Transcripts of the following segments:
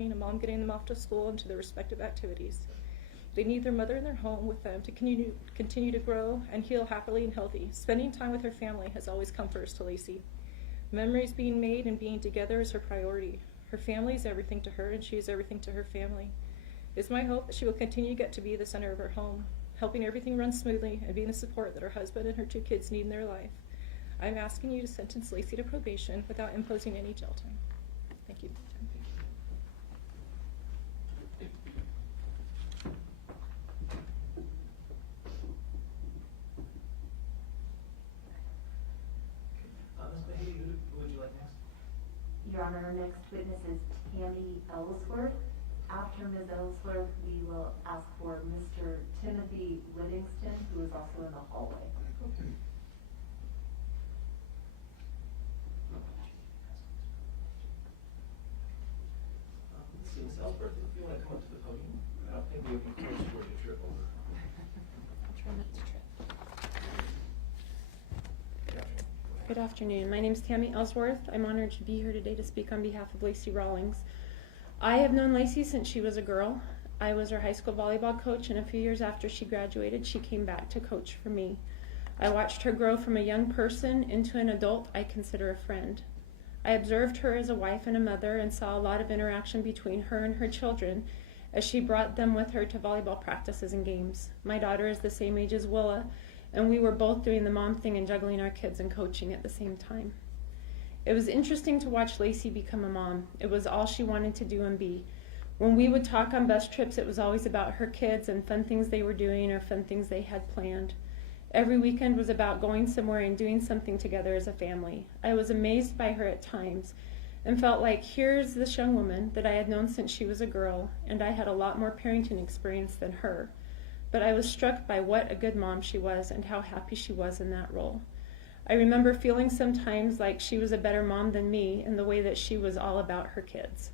and mom getting them off to school and to their respective activities. They need their mother in their home with them to continue to grow and heal happily and healthy. Spending time with her family has always come first to Lacey. Memories being made and being together is her priority. Her family is everything to her, and she is everything to her family. It's my hope that she will continue to get to be the center of her home, helping everything run smoothly and being the support that her husband and her 2 kids need in their life. I'm asking you to sentence Lacey to probation without imposing any jail time. Thank you. Ms. Mahady, who would you like next? Your Honor, our next witness is Tammy Ellsworth. After Ms. Ellsworth, we will ask for Mr. Timothy Livingston, who is also in the hallway. Okay. Let's see, Ms. Ellsworth, if you want to come up to the podium, I don't think we would be close for you to trip over. I'll try not to trip. Good afternoon. Good afternoon. My name is Tammy Ellsworth. I'm honored to be here today to speak on behalf of Lacey Rawlings. I have known Lacey since she was a girl. I was her high school volleyball coach, and a few years after she graduated, she came back to coach for me. I watched her grow from a young person into an adult I consider a friend. I observed her as a wife and a mother and saw a lot of interaction between her and her children as she brought them with her to volleyball practices and games. My daughter is the same age as Willa, and we were both doing the mom thing and juggling our kids and coaching at the same time. It was interesting to watch Lacey become a mom. It was all she wanted to do and be. When we would talk on bus trips, it was always about her kids and fun things they were doing or fun things they had planned. Every weekend was about going somewhere and doing something together as a family. I was amazed by her at times and felt like here's this young woman that I had known since she was a girl, and I had a lot more parenting experience than her. But I was struck by what a good mom she was and how happy she was in that role. I remember feeling sometimes like she was a better mom than me in the way that she was all about her kids.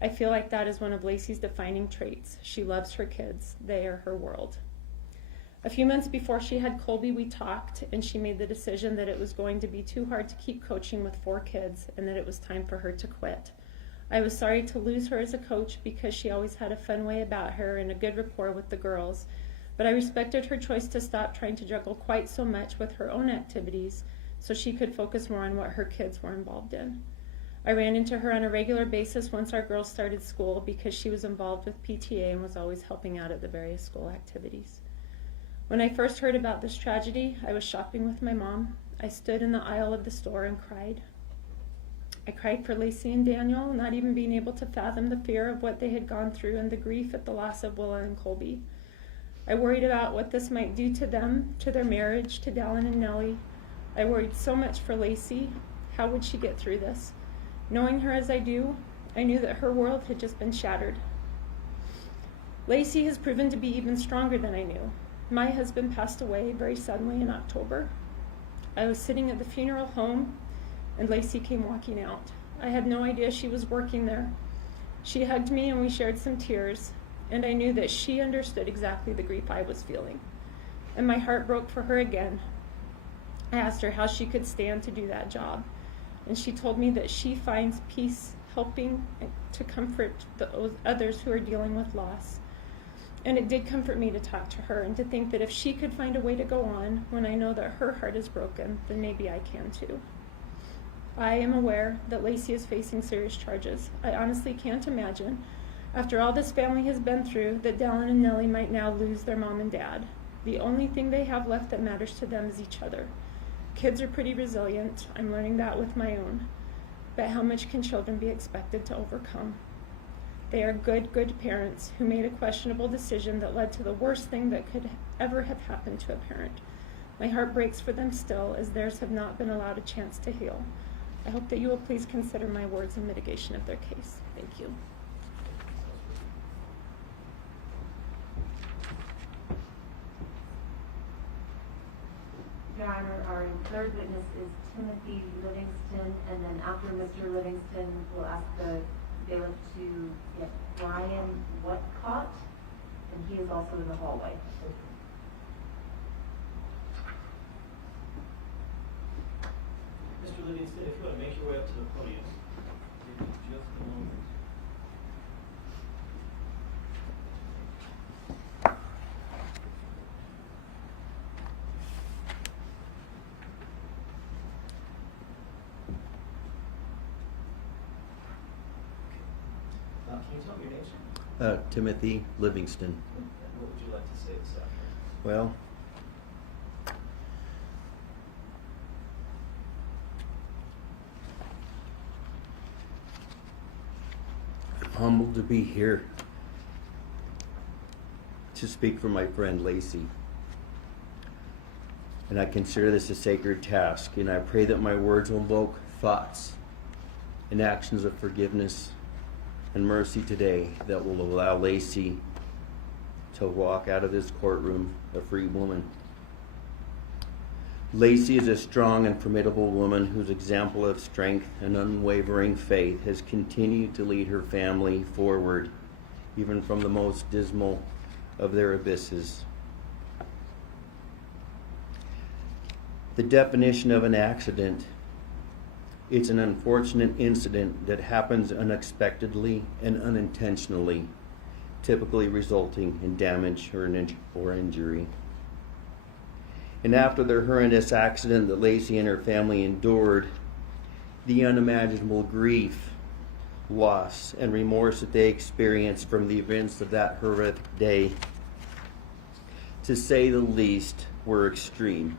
I feel like that is one of Lacey's defining traits. She loves her kids. They are her world. A few months before she had Colby, we talked, and she made the decision that it was going to be too hard to keep coaching with 4 kids and that it was time for her to quit. I was sorry to lose her as a coach because she always had a fun way about her and a good rapport with the girls, but I respected her choice to stop trying to juggle quite so much with her own activities so she could focus more on what her kids were involved in. I ran into her on a regular basis once our girls started school because she was involved with PTA and was always helping out at the various school activities. When I first heard about this tragedy, I was shopping with my mom. I stood in the aisle of the store and cried. I cried for Lacey and Daniel, not even being able to fathom the fear of what they had gone through and the grief at the loss of Willa and Colby. I worried about what this might do to them, to their marriage, to Dallin and Nellie. I worried so much for Lacey. How would she get through this? Knowing her as I do, I knew that her world had just been shattered. Lacey has proven to be even stronger than I knew. My husband passed away very suddenly in October. I was sitting at the funeral home, and Lacey came walking out. I had no idea she was working there. She hugged me, and we shared some tears, and I knew that she understood exactly the grief I was feeling. And my heart broke for her again. I asked her how she could stand to do that job, and she told me that she finds peace helping to comfort the others who are dealing with loss. And it did comfort me to talk to her and to think that if she could find a way to go on when I know that her heart is broken, then maybe I can too. I am aware that Lacey is facing serious charges. I honestly can't imagine, after all this family has been through, that Dallin and Nellie might now lose their mom and dad. The only thing they have left that matters to them is each other. Kids are pretty resilient. I'm learning that with my own. But how much can children be expected to overcome? They are good parents who made a questionable decision that led to the worst thing that could ever have happened to a parent. My heart breaks for them still, as theirs have not been allowed a chance to heal. I hope that you will please consider my words in mitigation of their case. Thank you. Your Honor, our third witness is Timothy Livingston, and then after Mr. Livingston, we'll ask the bailiff to get Brian Whatcott, and he is also in the hallway. Mr. Livingston, if you want to make your way up to the podium. Just a moment. Can you tell me your name, sir? Timothy Livingston. And what would you like to say this afternoon? Well, I'm humbled to be here to speak for my friend Lacey. And I consider this a sacred task, and I pray that my words will evoke thoughts and actions of forgiveness and mercy today that will allow Lacey to walk out of this courtroom a free woman. Lacey is a strong and formidable woman whose example of strength and unwavering faith has continued to lead her family forward, even from the most dismal of their abysses. The definition of an accident: it's an unfortunate incident that happens unexpectedly and unintentionally, typically resulting in damage or injury. And after the horrendous accident that Lacey and her family endured, the unimaginable grief, loss, and remorse that they experienced from the events of that horrific day, to say the least, were extreme.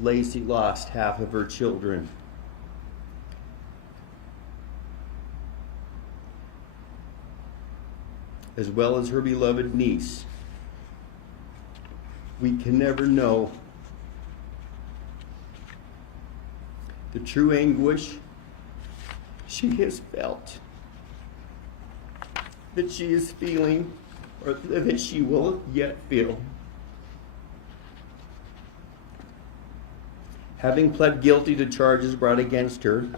Lacey lost half of her children. As well as her beloved niece. We can never know the true anguish she has felt, that she is feeling, or that she will yet feel. Having pled guilty to charges brought against her,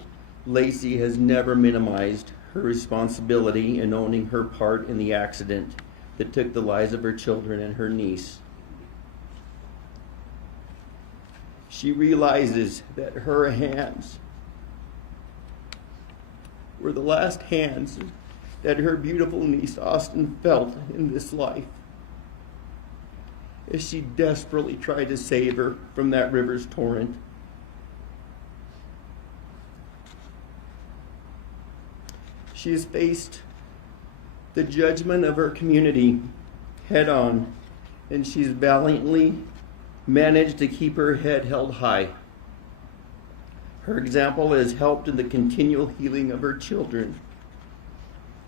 Lacey has never minimized her responsibility in owning her part in the accident that took the lives of her children and her niece. She realizes that her hands were the last hands that her beautiful niece Austin felt in this life, as she desperately tried to save her from that river's torrent. She has faced the judgment of her community head on, and she's valiantly managed to keep her head held high. Her example has helped in the continual healing of her children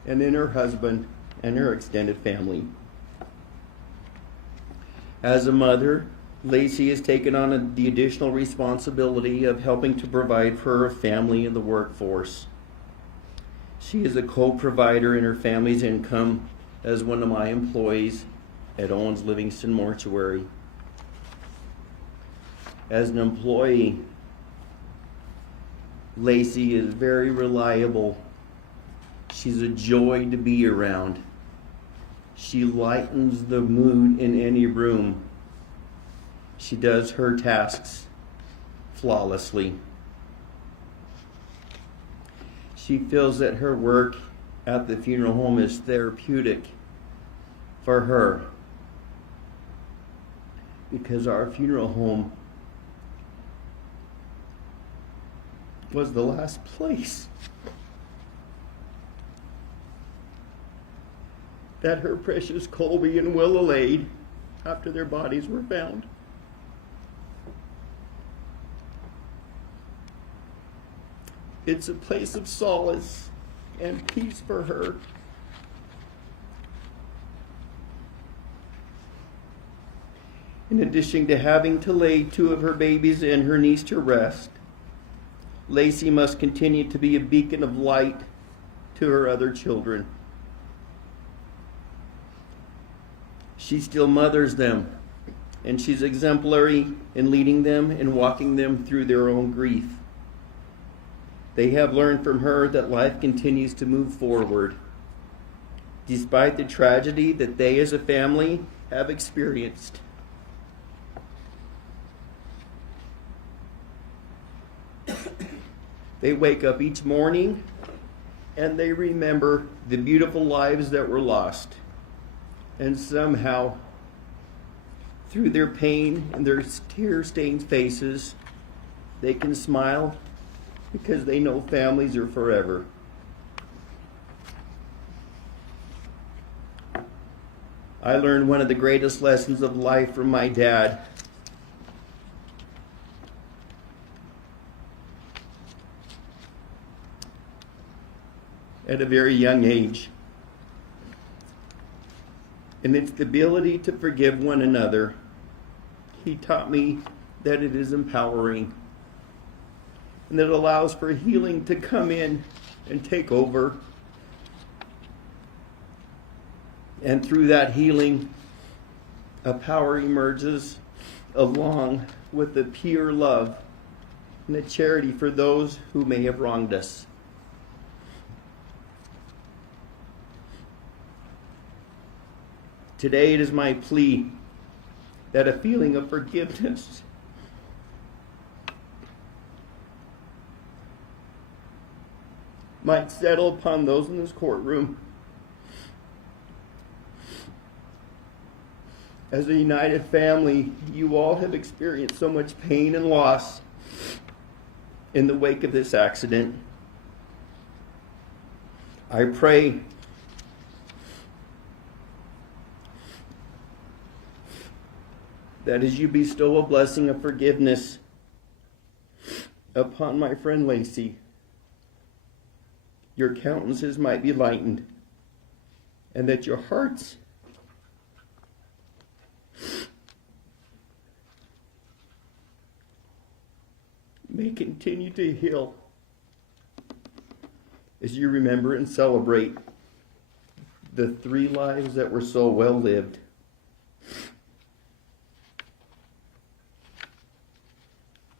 and in her husband and her extended family. As a mother, Lacey has taken on the additional responsibility of helping to provide for her family and the workforce. She is a co-provider in her family's income as one of my employees at Owens Livingston Mortuary. As an employee, Lacey is very reliable. She's a joy to be around. She lightens the mood in any room. She does her tasks flawlessly. She feels that her work at the funeral home is therapeutic for her, because our funeral home was the last place that her precious Colby and Willa laid after their bodies were found. It's a place of solace and peace for her. In addition to having to lay two of her babies and her niece to rest, Lacey must continue to be a beacon of light to her other children. She still mothers them, and she's exemplary in leading them and walking them through their own grief. They have learned from her that life continues to move forward, despite the tragedy that they as a family have experienced. They wake up each morning and they remember the beautiful lives that were lost. And somehow, through their pain and their tear-stained faces, they can smile because they know families are forever. I learned one of the greatest lessons of life from my dad. At a very young age. And it's the ability to forgive one another. He taught me that it is empowering and that it allows for healing to come in and take over. And through that healing, a power emerges along with the pure love and the charity for those who may have wronged us. Today it is my plea that a feeling of forgiveness might settle upon those in this courtroom. As a united family, you all have experienced so much pain and loss in the wake of this accident. I pray that as you bestow a blessing of forgiveness upon my friend Lacey, your countenances might be lightened, and that your hearts may continue to heal as you remember and celebrate the 3 lives that were so well lived.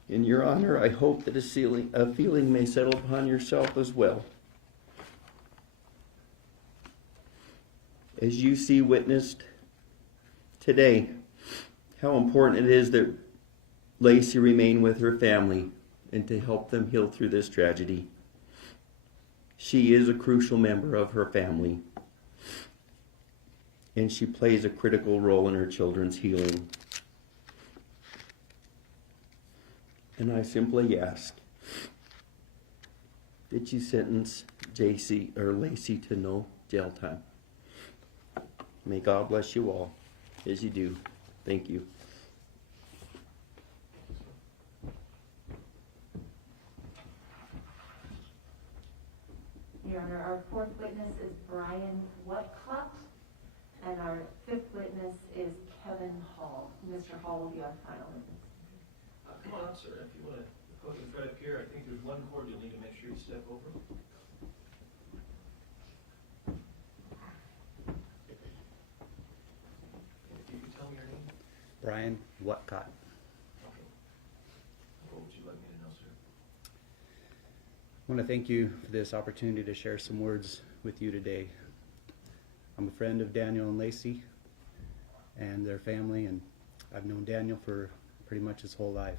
In your honor, I hope that a feeling may settle upon yourself as well. As you see witnessed today, how important it is that Lacey remain with her family and to help them heal through this tragedy. She is a crucial member of her family, and she plays a critical role in her children's healing. And I simply ask that you sentence Lacey to no jail time. May God bless you all as you do. Thank you. Your Honor, our 4th witness is Brian Whatcott, and our 5th witness is Kevin Hall. Mr. Hall will be our final witness. Come on up, sir, if you want to go ahead and right up here. I think there's one cord you'll need to make sure you step over. And if you could tell me your name. Brian Whatcott. Okay. What would you like me to know, sir? I want to thank you for this opportunity to share some words with you today. I'm a friend of Daniel and Lacey and their family, and I've known Daniel for pretty much his whole life.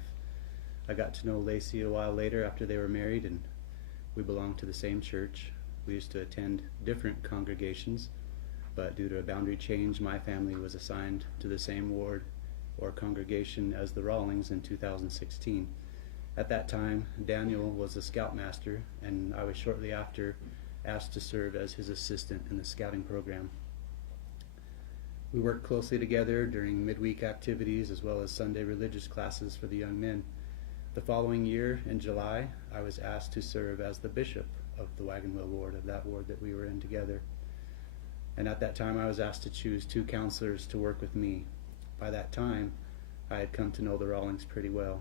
I got to know Lacey a while later after they were married, and we belonged to the same church. We used to attend different congregations, but due to a boundary change, my family was assigned to the same ward or congregation as the Rawlings in 2016. At that time, Daniel was a scoutmaster, and I was shortly after asked to serve as his assistant in the scouting program. We worked closely together during midweek activities as well as Sunday religious classes for the young men. The following year, in July, I was asked to serve as the bishop of the Wagon Wheel ward, of that ward that we were in together. And at that time, I was asked to choose 2 counselors to work with me. By that time, I had come to know the Rawlings pretty well.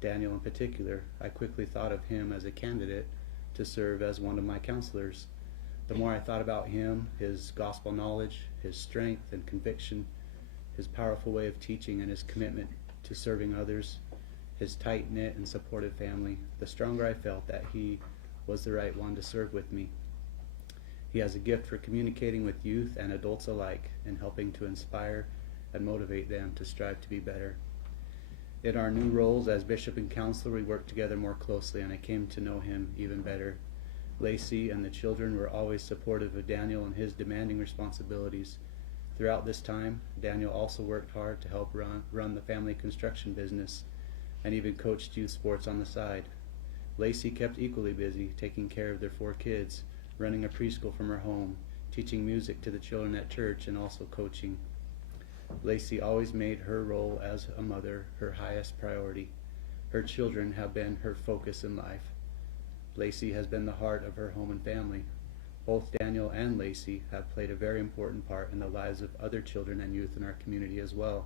Daniel in particular, I quickly thought of him as a candidate to serve as one of my counselors. The more I thought about him, his gospel knowledge, his strength and conviction, his powerful way of teaching, and his commitment to serving others, his tight-knit and supportive family, the stronger I felt that he was the right one to serve with me. He has a gift for communicating with youth and adults alike and helping to inspire and motivate them to strive to be better. In our new roles as bishop and counselor, we worked together more closely, and I came to know him even better. Lacey and the children were always supportive of Daniel and his demanding responsibilities. Throughout this time, Daniel also worked hard to help run the family construction business and even coached youth sports on the side. Lacey kept equally busy taking care of their 4 kids, running a preschool from her home, teaching music to the children at church, and also coaching. Lacey always made her role as a mother her highest priority. Her children have been her focus in life. Lacey has been the heart of her home and family. Both Daniel and Lacey have played a very important part in the lives of other children and youth in our community as well.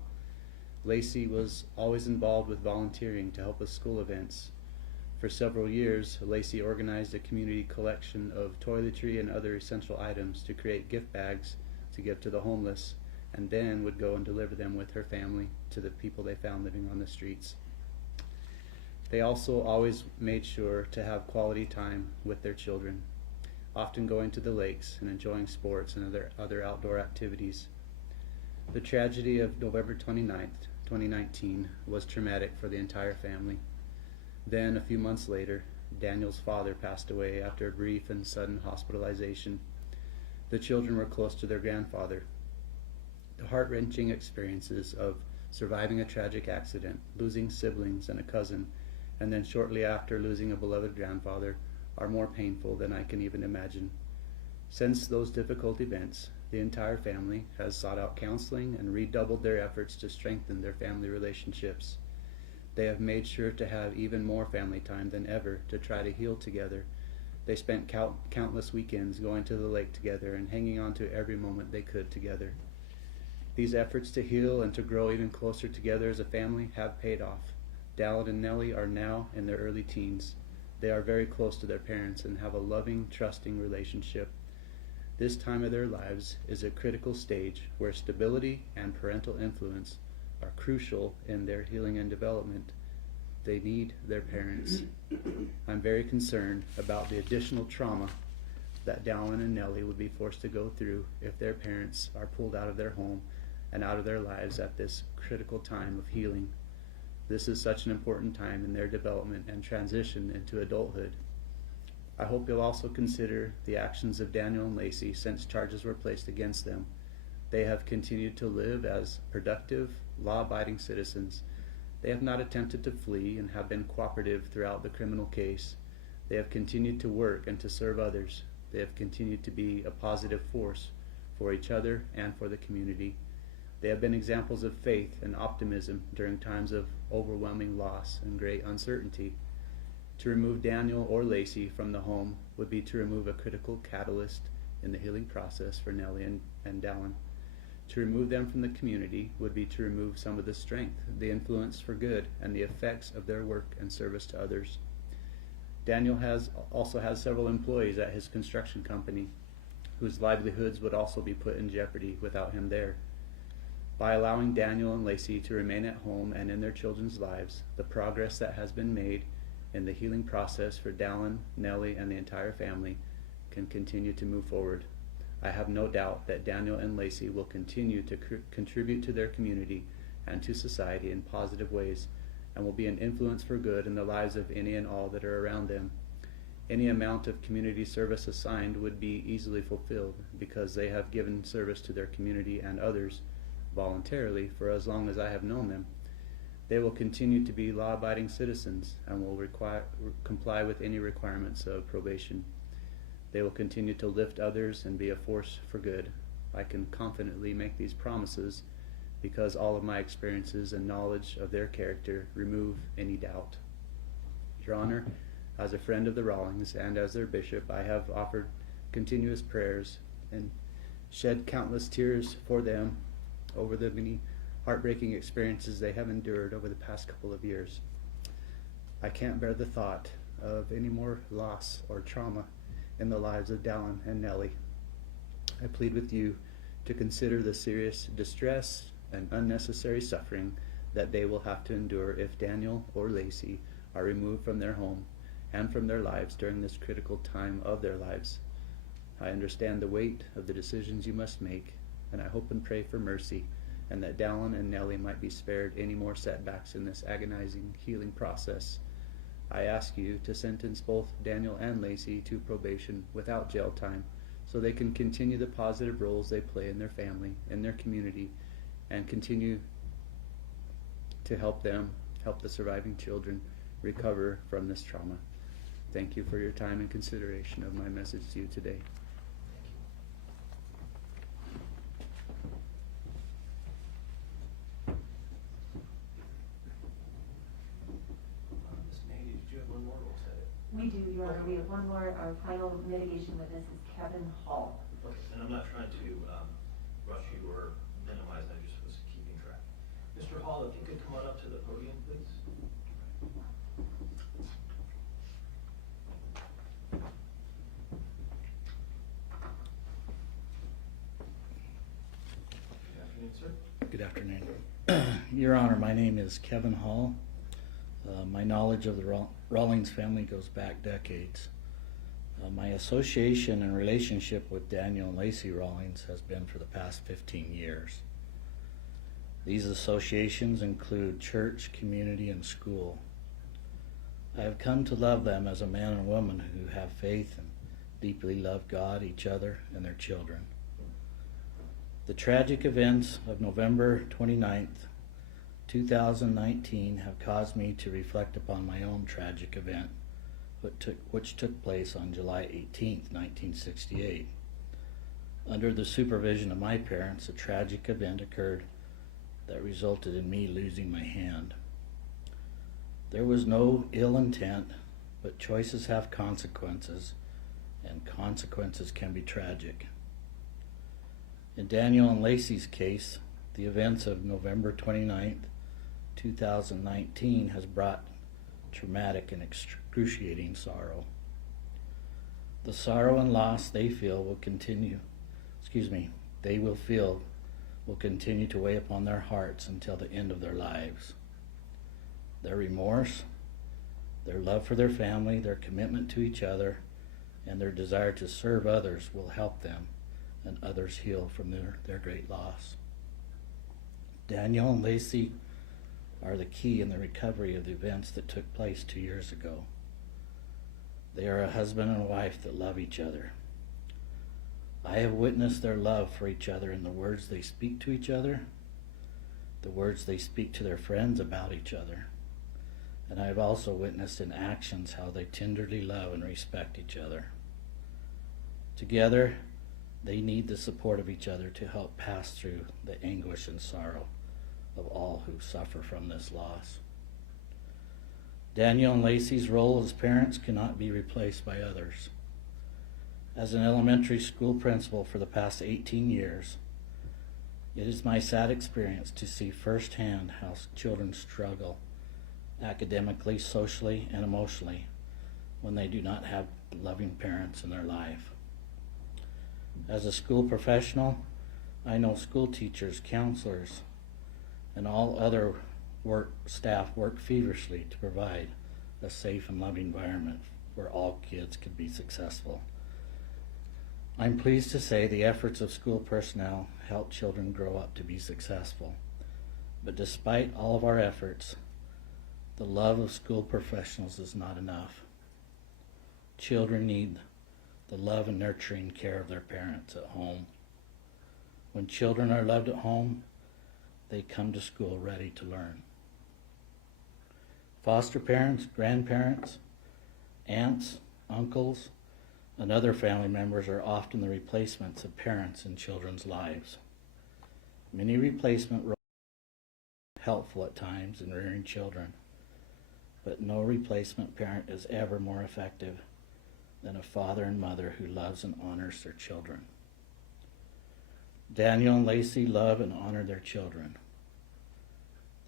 Lacey was always involved with volunteering to help with school events. For several years, Lacey organized a community collection of toiletry and other essential items to create gift bags to give to the homeless, and then would go and deliver them with her family to the people they found living on the streets. They also always made sure to have quality time with their children, often going to the lakes and enjoying sports and other outdoor activities. The tragedy of November 29th, 2019 was traumatic for the entire family. Then, a few months later, Daniel's father passed away after a brief and sudden hospitalization. The children were close to their grandfather. The heart-wrenching experiences of surviving a tragic accident, losing siblings and a cousin, and then shortly after losing a beloved grandfather are more painful than I can even imagine. Since those difficult events, the entire family has sought out counseling and redoubled their efforts to strengthen their family relationships. They have made sure to have even more family time than ever to try to heal together. They spent countless weekends going to the lake together and hanging on to every moment they could together. These efforts to heal and to grow even closer together as a family have paid off. Dallin and Nellie are now in their early teens. They are very close to their parents and have a loving, trusting relationship. This time of their lives is a critical stage where stability and parental influence are crucial in their healing and development. They need their parents. I'm very concerned about the additional trauma that Dallin and Nellie would be forced to go through if their parents are pulled out of their home and out of their lives at this critical time of healing. This is such an important time in their development and transition into adulthood. I hope you'll also consider the actions of Daniel and Lacey since charges were placed against them. They have continued to live as productive, law-abiding citizens. They have not attempted to flee and have been cooperative throughout the criminal case. They have continued to work and to serve others. They have continued to be a positive force for each other and for the community. They have been examples of faith and optimism during times of overwhelming loss and great uncertainty. To remove Daniel or Lacey from the home would be to remove a critical catalyst in the healing process for Nellie and Dallin. To remove them from the community would be to remove some of the strength, the influence for good, and the effects of their work and service to others. Daniel also has several employees at his construction company whose livelihoods would also be put in jeopardy without him there. By allowing Daniel and Lacey to remain at home and in their children's lives, the progress that has been made in the healing process for Dallin, Nellie, and the entire family can continue to move forward. I have no doubt that Daniel and Lacey will continue to contribute to their community and to society in positive ways, and will be an influence for good in the lives of any and all that are around them. Any amount of community service assigned would be easily fulfilled because they have given service to their community and others voluntarily for as long as I have known them. They will continue to be law-abiding citizens and will comply with any requirements of probation. They will continue to lift others and be a force for good. I can confidently make these promises because all of my experiences and knowledge of their character remove any doubt. Your Honor, as a friend of the Rawlings and as their bishop, I have offered continuous prayers and shed countless tears for them over the many heartbreaking experiences they have endured over the past couple of years. I can't bear the thought of any more loss or trauma in the lives of Dallin and Nellie. I plead with you to consider the serious distress and unnecessary suffering that they will have to endure if Daniel or Lacey are removed from their home and from their lives during this critical time of their lives. I understand the weight of the decisions you must make, and I hope and pray for mercy, and that Dallin and Nellie might be spared any more setbacks in this agonizing healing process. I ask you to sentence both Daniel and Lacey to probation without jail time so they can continue the positive roles they play in their family, in their community, and continue to help the surviving children recover from this trauma. Thank you for your time and consideration of my message to you today. our final mitigation witness is Kevin Hall. Okay, and I'm not trying to rush you or minimize, I just was keeping track. Mr. Hall, if you could come on up to the podium, please. Good afternoon, sir. Good afternoon. Your Honor, my name is Kevin Hall. My knowledge of the Rawlings family goes back decades. My association and relationship with Daniel and Lacey Rawlings has been for the past 15 years. These associations include church, community, and school. I have come to love them as a man and woman who have faith and deeply love God, each other, and their children. The tragic events of November 29th, 2019 have caused me to reflect upon my own tragic event, which took place on July 18th, 1968. Under the supervision of my parents, a tragic event occurred that resulted in me losing my hand. There was no ill intent, but choices have consequences, and consequences can be tragic. In Daniel and Lacey's case, the events of November 29th, 2019 has brought traumatic and excruciating sorrow. The sorrow and loss they feel will continue to weigh upon their hearts until the end of their lives. Their remorse, their love for their family, their commitment to each other, and their desire to serve others will help them and others heal from their great loss. Daniel and Lacey are the key in the recovery of the events that took place 2 years ago. They are a husband and a wife that love each other. I have witnessed their love for each other in the words they speak to each other, the words they speak to their friends about each other, and I have also witnessed in actions how they tenderly love and respect each other. Together, they need the support of each other to help pass through the anguish and sorrow of all who suffer from this loss. Daniel and Lacey's role as parents cannot be replaced by others. As an elementary school principal for the past 18 years, it is my sad experience to see firsthand how children struggle academically, socially, and emotionally when they do not have loving parents in their life. As a school professional, I know school teachers, counselors, and all other staff work feverishly to provide a safe and loving environment where all kids could be successful. I'm pleased to say the efforts of school personnel help children grow up to be successful. But despite all of our efforts, the love of school professionals is not enough. Children need the love and nurturing care of their parents at home. When children are loved at home, they come to school ready to learn. Foster parents, grandparents, aunts, uncles, and other family members are often the replacements of parents in children's lives. Many replacement roles are helpful at times in rearing children, but no replacement parent is ever more effective than a father and mother who loves and honors their children. Daniel and Lacey love and honor their children.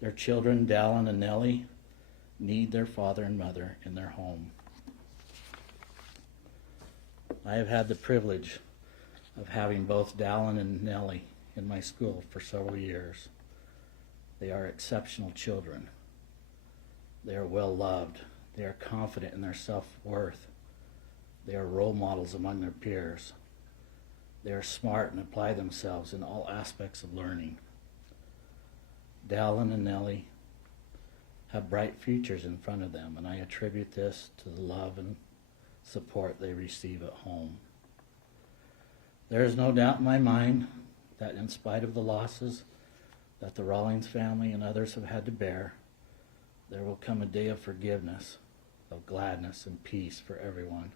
Their children, Dallin and Nellie, need their father and mother in their home. I have had the privilege of having both Dallin and Nellie in my school for several years. They are exceptional children. They are well loved. They are confident in their self-worth. They are role models among their peers. They are smart and apply themselves in all aspects of learning. Dallin and Nellie have bright futures in front of them, and I attribute this to the love and support they receive at home. There is no doubt in my mind that in spite of the losses that the Rawlings family and others have had to bear, there will come a day of forgiveness, of gladness and peace for everyone.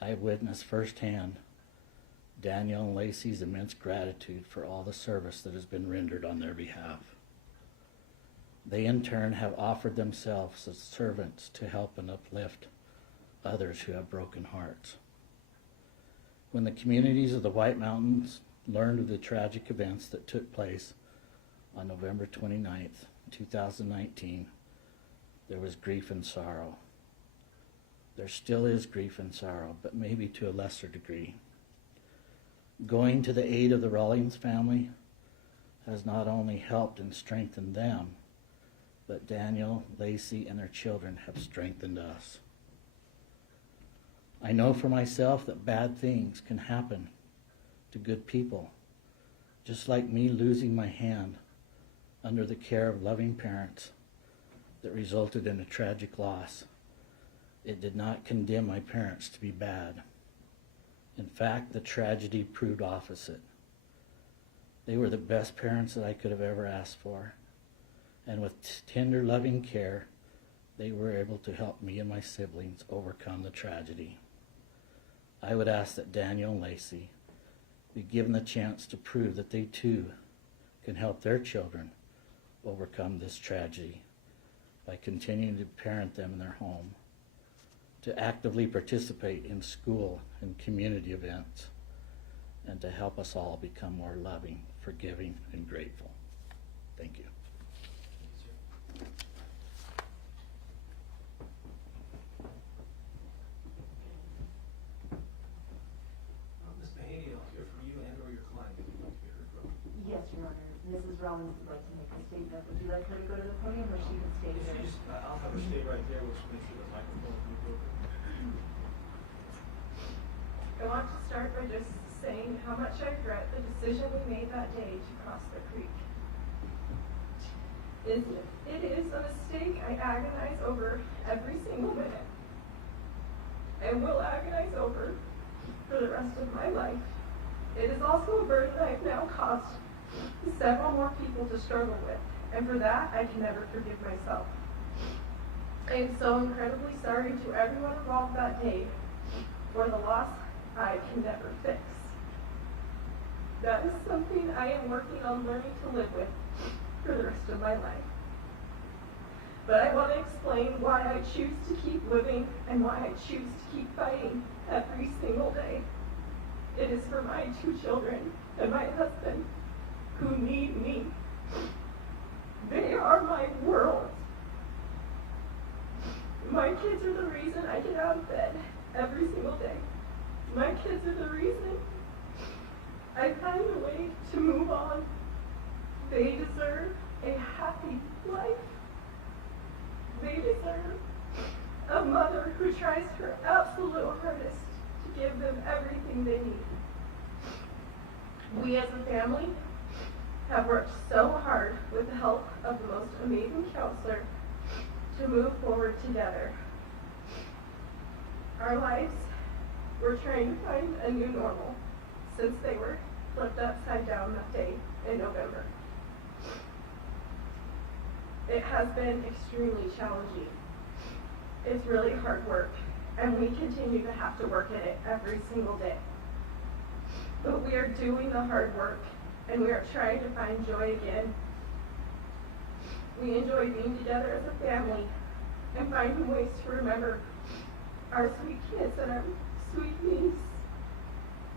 I have witnessed firsthand Daniel and Lacey's immense gratitude for all the service that has been rendered on their behalf. They in turn have offered themselves as servants to help and uplift others who have broken hearts. When the communities of the White Mountains learned of the tragic events that took place on November 29th, 2019, there was grief and sorrow. There still is grief and sorrow, but maybe to a lesser degree. Going to the aid of the Rawlings family has not only helped and strengthened them, but Daniel, Lacey, and their children have strengthened us. I know for myself that bad things can happen to good people, just like me losing my hand under the care of loving parents that resulted in a tragic loss. It did not condemn my parents to be bad. In fact, the tragedy proved opposite. They were the best parents that I could have ever asked for, and with tender, loving care, they were able to help me and my siblings overcome the tragedy. I would ask that Daniel and Lacey be given the chance to prove that they too can help their children overcome this tragedy by continuing to parent them in their home, to actively participate in school and community events, and to help us all become more loving, forgiving, and grateful. Thank you. Ms. Mahaney, I'll hear from you and or your client if you'd like to be heard from. Yes, Your Honor. Mrs. Rawlings would like to make a statement. Would you like her to go to the podium or she can stay If there? you just, I'll have her stay right there, we'll just make sure the microphone is moved over. I want to start by just saying how much I regret the decision we made that day to cross the creek. It is a mistake I agonize over every single minute, and will agonize over for the rest of my life. It is also a burden I have now caused several more people to struggle with, and for that I can never forgive myself. I am so incredibly sorry to everyone involved that day for the loss I can never fix. That is something I am working on learning to live with for the rest of my life. But I want to explain why I choose to keep living and why I choose to keep fighting every single day. It is for my 2 children and my husband who need me. They are my world. My kids are the reason I get out of bed every single day. My kids are the reason I find a way to move on. They deserve a happy life. They deserve a mother who tries her absolute hardest to give them everything they need. We as a family have worked so hard with the help of the most amazing counselor to move forward together. Our lives, we're trying to find a new normal since they were flipped upside down that day in November. It has been extremely challenging. It's really hard work, and we continue to have to work at it every single day. But we are doing the hard work, and we are trying to find joy again. We enjoy being together as a family and finding ways to remember our sweet kids and our sweet niece.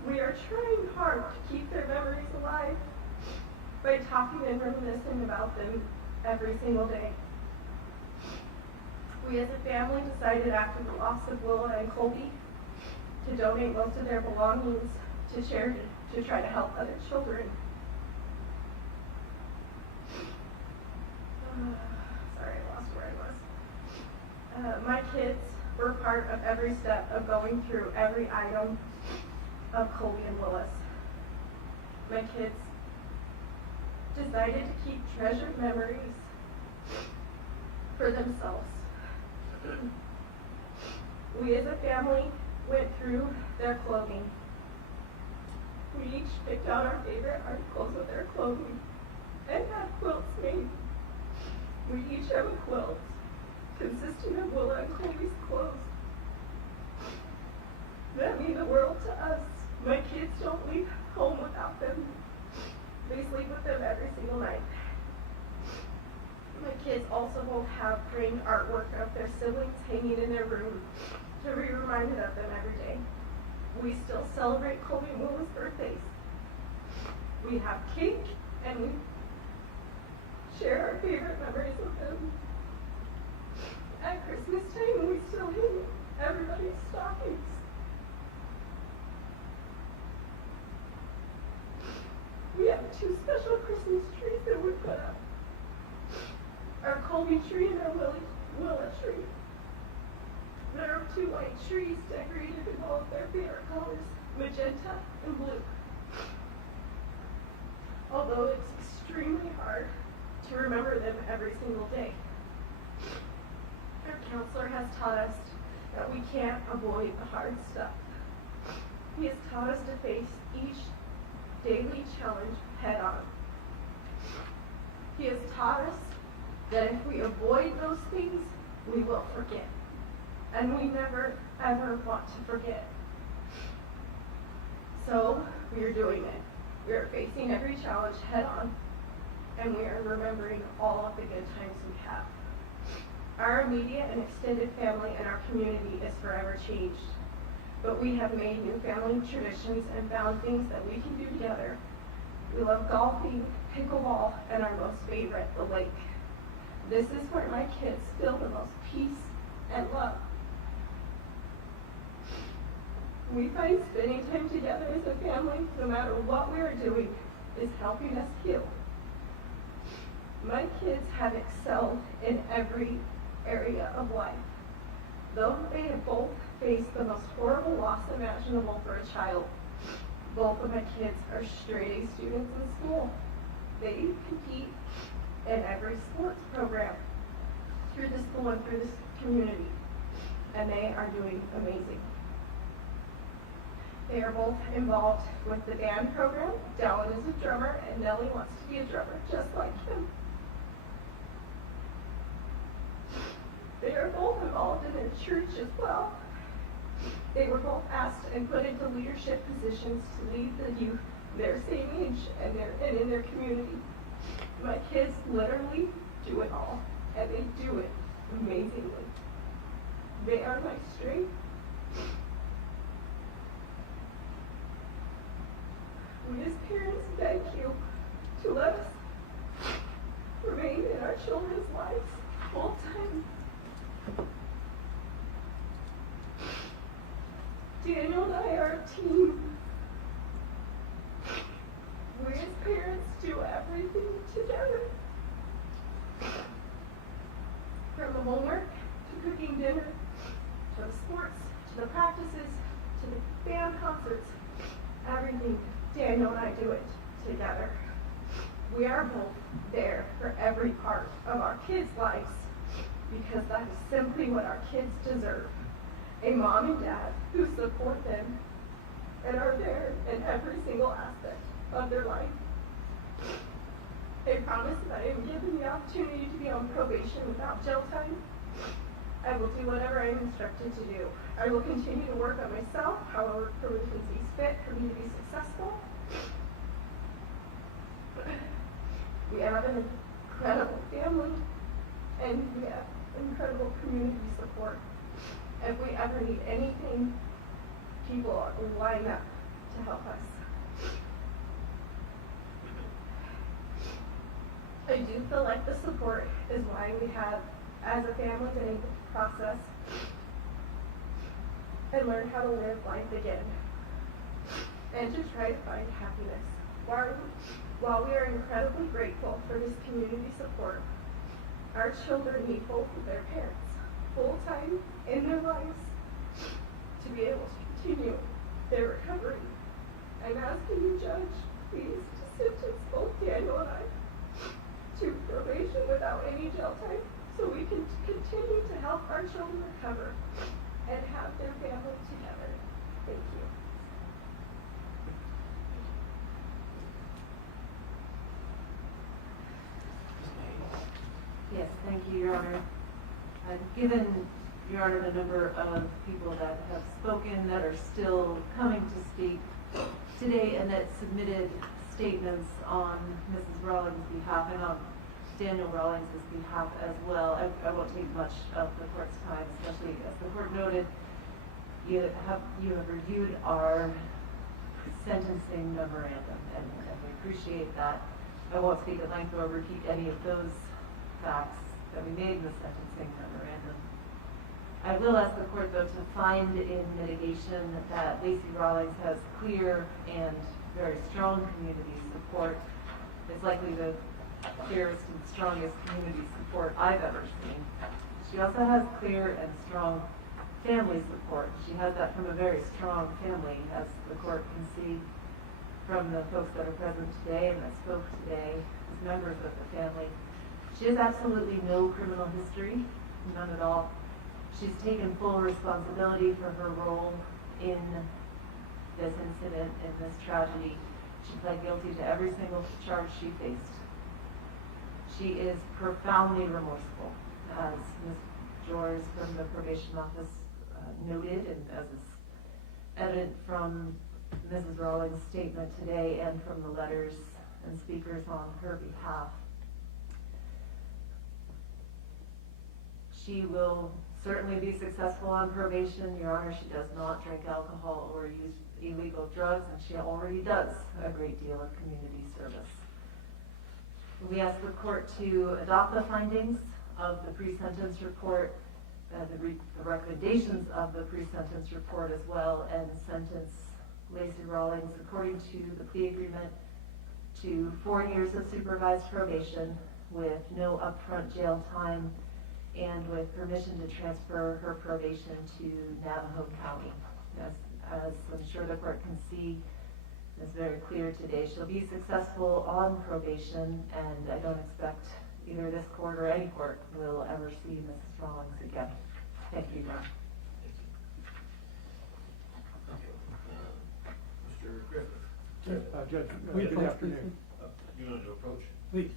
We are trying hard to keep their memories alive by talking and reminiscing about them every single day. We as a family decided after the loss of Willa and Colby to donate most of their belongings to charity to try to help other children. Sorry, I lost where I was. My kids were part of every step of going through every item of Colby and Willis. My kids decided to keep treasured memories for themselves. We as a family went through their clothing. We each picked out our favorite articles of their clothing and had quilts made. We each have a quilt consisting of Willa and Colby's clothes. That mean the world to us. My kids don't leave home without them. They sleep with them every single night. My kids also both have framed artwork of their siblings hanging in their room to be reminded of them every day. We still celebrate Colby and Willa's birthdays. We have cake and we share our favorite memories with them. At Christmas time, we still hang everybody's stockings. We have 2 special Christmas trees that we put up. Our Colby tree and our Willa tree. There are 2 white trees decorated in all of their favorite colors, magenta and blue. Although it's extremely hard to remember them every single day. Our counselor has taught us that we can't avoid the hard stuff. He has taught us to face each daily challenge head on. He has taught us that if we avoid those things, we will forget. And we never, ever want to forget. So, we are doing it. We are facing every challenge head on, and we are remembering all of the good times we have. Our immediate and extended family and our community is forever changed. But we have made new family traditions and found things that we can do together. We love golfing, pickleball, and our most favorite, the lake. This is where my kids feel the most peace and love. We find spending time together as a family, no matter what we are doing, is helping us heal. My kids have excelled in every area of life. Though they have both faced the most horrible loss imaginable for a child, both of my kids are straight A students in school. They compete in every sports program through the school and through this community, and they are doing amazing. They are both involved with the band program. Dallin is a drummer, and Nellie wants to be a drummer just like him. They are both involved in their church as well. They were both asked and put into leadership positions to lead the youth their same age and in their community. My kids literally do it all, and they do it amazingly. They are my strength. We as parents beg you to let us remain in our children's lives full time. Daniel and I are a team. We as parents do everything together. From the homework, to cooking dinner, to the sports, to the practices, to the band concerts, everything. Daniel and I do it together. We are both there for every part of our kids' lives because that is simply what our kids deserve. A mom and dad who support them and are there in every single aspect of their life. I promise that I am given the opportunity to be on probation without jail time. I will do whatever I am instructed to do. I will continue to work on myself, however Provision sees fit for me to be successful. We have an incredible family, and we have incredible community support. If we ever need anything, people line up to help us. I do feel like the support is why we have, as a family, been able to process and learn how to live life again and to try to find happiness. While we are incredibly grateful for this community support, our children need both of their parents full-time in their lives to be able to continue their recovery. I'm asking you, Judge, please, to sentence both Daniel and I to probation without any jail time so we can continue to help our children recover and have their family together. Thank you. Yes, thank you, Your Honor. Given, Your Honor, the number of people that have spoken, that are still coming to speak today, and that submitted statements on Mrs. Rawlings' behalf and on Daniel Rawlings' behalf as well, I won't take much of the court's time, especially as the court noted, you have reviewed our sentencing memorandum, and we appreciate that. I won't speak at length or repeat any of those facts that we made in the sentencing memorandum. I will ask the court, though, to find in mitigation that Lacey Rawlings has clear and very strong community support. It's likely the clearest and strongest community support I've ever seen. She also has clear and strong family support. She has that from a very strong family, as the court can see from the folks that are present today and that spoke today as members of the family. She has absolutely no criminal history, none at all. She's taken full responsibility for her role in this incident, in this tragedy. She pled guilty to every single charge she faced. She is profoundly remorseful, as Ms. Jors from the probation office noted, and as is evident from Mrs. Rawlings' statement today and from the letters and speakers on her behalf. She will certainly be successful on probation. Your Honor, she does not drink alcohol or use illegal drugs, and she already does a great deal of community service. We ask the court to adopt the findings of the pre-sentence report, the recommendations of the pre-sentence report as well, and sentence Lacey Rawlings, according to the plea agreement, to 4 years of supervised probation with no upfront jail time and with permission to transfer her probation to Navajo County. As I'm sure the court can see, it's very clear today, she'll be successful on probation, and I don't expect either this court or any court will ever see Mrs. Rawlings again. Thank you, Your Honor. Mr. Griffith. Judge, good afternoon. You wanted to approach? Please.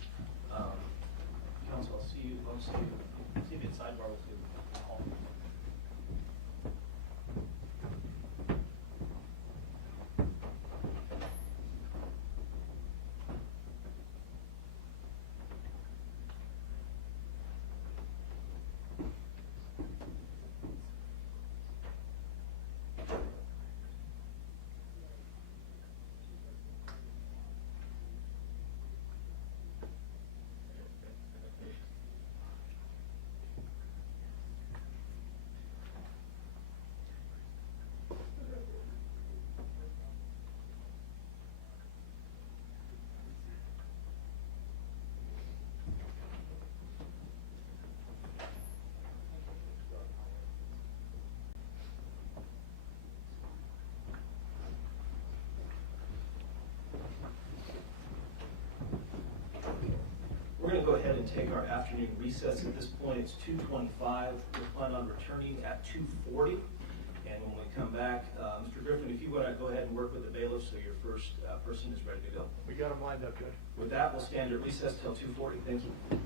Counsel, I'll see you at sidebar with you. We're going to go ahead and take our afternoon recess. At this point, it's 2:25. We plan on returning at 2:40. And when we come back, Mr. Griffin, if you want to go ahead and work with the bailiff so your first person is ready to go. We got them lined up, Judge. With that, we'll stand at recess till 2:40. Thank you.